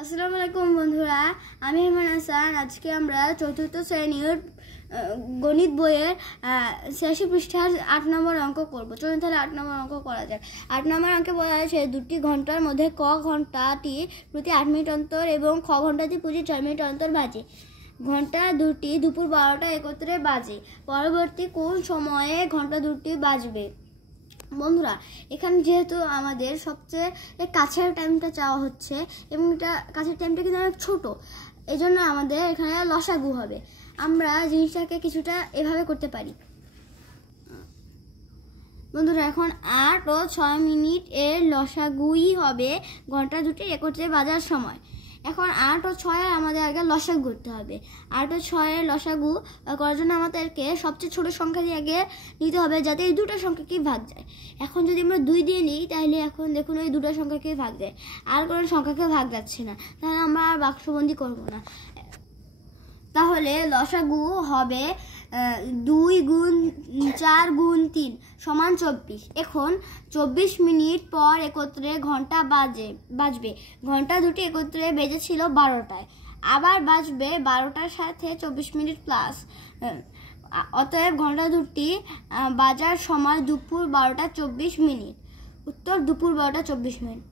আসসালামু আলাইকুম বন্ধুরা, আমি ইমান হাসান। আজকে আমরা চতুর্থ শ্রেণীর গণিত বইয়ের 86 পৃষ্ঠার 8 নম্বর অঙ্ক করব। চলুন তাহলে 8 নম্বর অঙ্ক করা যাক। 8 নম্বর অঙ্কে বলা আছে দুটি ঘন্টার মধ্যে ক ঘন্টাটি প্রতি 8 মিনিট অন্তর এবং খ ঘন্টাটি প্রতি 4 মিনিট অন্তর বাজে। ঘন্টা দুটি দুপুর 12টা একত্রে বাজে। পরবর্তী কোন সময়ে ঘন্টা দুটি বাজবে? বন্ধুরা, এখানে যেহেতু আমাদের সবচেয়ে কাছের টাইমটা চাওয়া হচ্ছে এবং এটা কাছের টাইমটা কিন্তু অনেক ছোটো, এই জন্য আমাদের এখানে লসাগু হবে। আমরা জিনিসটাকে কিছুটা এভাবে করতে পারি। বন্ধুরা, এখন 8 ও 6 মিনিট এর লসাগুই হবে ঘন্টা দুটি একত্রে বাজার সময়। এখন 8 ও 6 আমাদের আগে লসাগু করতে হবে। 8 ও 6 এর লসাগু করার জন্য আমাদেরকে সবচেয়ে ছোট সংখ্যা দিয়ে আগে নিতে হবে, যাতে এই দুটো সংখ্যাকেই ভাগ যায়। এখন যদি আমরা 2 দিয়ে নিই, তাহলে এখন দেখুন ওই দুটো সংখ্যাকেই ভাগ যায়, আর কোনো সংখ্যাকে ভাগ যাচ্ছে না। তাহলে আমরা আর বাক্সবন্দি করব না। তাহলে লসাগু হবে 2 গুণ 4 গুণ 3 সমান 24। এখন 24 মিনিট পর একত্রে ঘন্টা বাজবে। ঘন্টা দুটি একত্রে বেজেছিল 12টায়, আবার বাজবে 12টার সাথে 24 মিনিট প্লাস। অতএব ঘন্টা দুটি বাজার সময় দুপুর 12টা 24 মিনিট। উত্তর দুপুর 12টা 24 মিনিট।